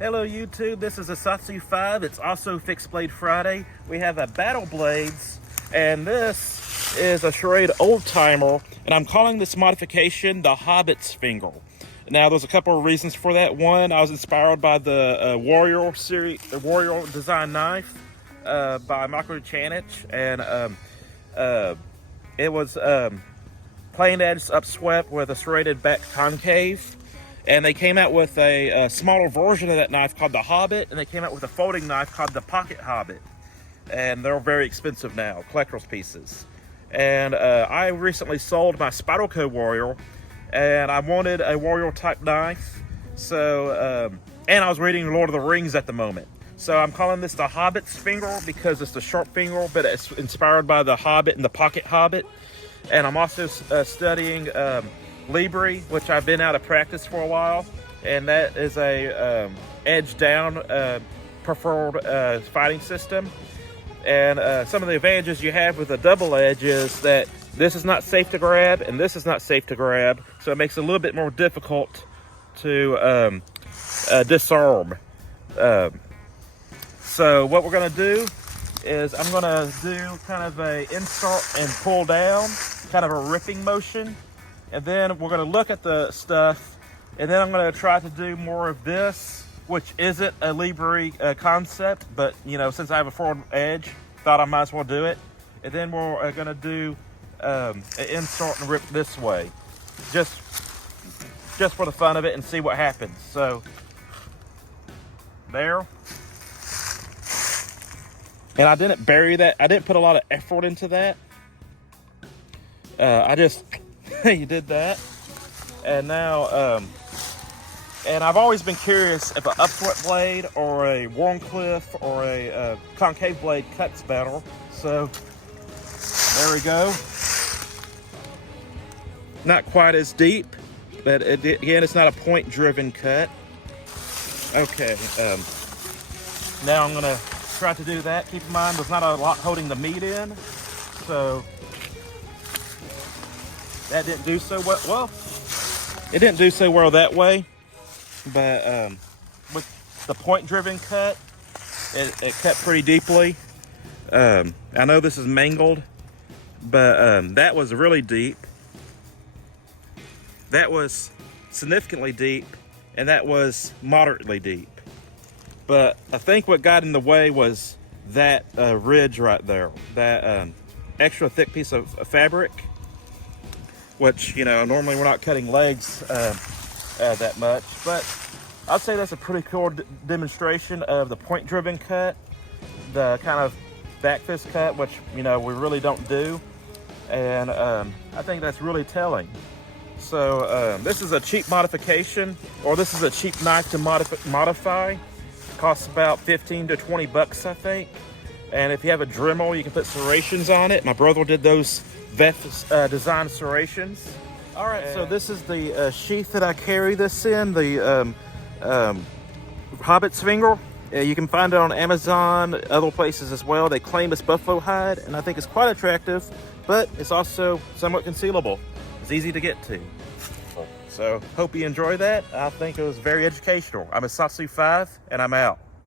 Hello YouTube, this is a Satsu 5. It's also Fixed Blade Friday. We have a Battle Blades, and this is a charade old timer, and I'm calling this modification the Hobbit's finger. Now there's a couple of reasons for that. One, I was inspired by the Warrior series, the Warrior design knife by Michael Chanich, and it was plain edge upswept with a serrated back concave. And they came out with a smaller version of that knife called the Hobbit, and they came out with a folding knife called the Pocket Hobbit. And they're very expensive now, collector's pieces. And I recently sold my Spyderco Warrior, and I wanted a Warrior type knife. So, and I was reading Lord of the Rings at the moment. So I'm calling this the Hobbit's finger because it's the sharp finger, but it's inspired by the Hobbit and the Pocket Hobbit. And I'm also studying Libre, which I've been out of practice for a while, and that is a edge down preferred fighting system. And some of the advantages you have with a double edge is that this is not safe to grab and this is not safe to grab, so it makes it a little bit more difficult to disarm. So what we're going to do is I'm going to do kind of a insert and pull down, kind of a ripping motion. And then we're going to look at the stuff, and then I'm going to try to do more of this, which isn't a Libre concept, but, you know, since I have a forward edge, thought I might as well do it. And then we're going to do an insert and rip this way, just for the fun of it, and see what happens. So, there. And I didn't bury that. I didn't put a lot of effort into that. I just... you did that, and now and I've always been curious if an upswept blade or a Warncliffe or a concave blade cuts better. So there we go. Not quite as deep, but again, it's not a point driven cut. Okay, now I'm gonna try to do that. Keep in mind there's not a lot holding the meat in, so that didn't do so well. Well, it didn't do so well that way, but with the point-driven cut, it cut pretty deeply. I know this is mangled, but that was really deep. That was significantly deep, and that was moderately deep. But I think what got in the way was that ridge right there, that extra thick piece of fabric, which, you know, normally we're not cutting legs that much, but I'd say that's a pretty cool demonstration of the point-driven cut, the kind of back fist cut, which, you know, we really don't do, and I think that's really telling. So this is a cheap modification, or this is a cheap knife to modify. It costs about 15 to 20 bucks, I think, and if you have a Dremel, you can put serrations on it. My brother did those Veth design serrations. All right, so this is the sheath that I carry this in, the Hobbit's finger. You can find it on Amazon, other places as well. They claim it's buffalo hide, and I think it's quite attractive, but it's also somewhat concealable. It's easy to get to. So hope you enjoy that. I think it was very educational. I'm a Satsu 5, and I'm out.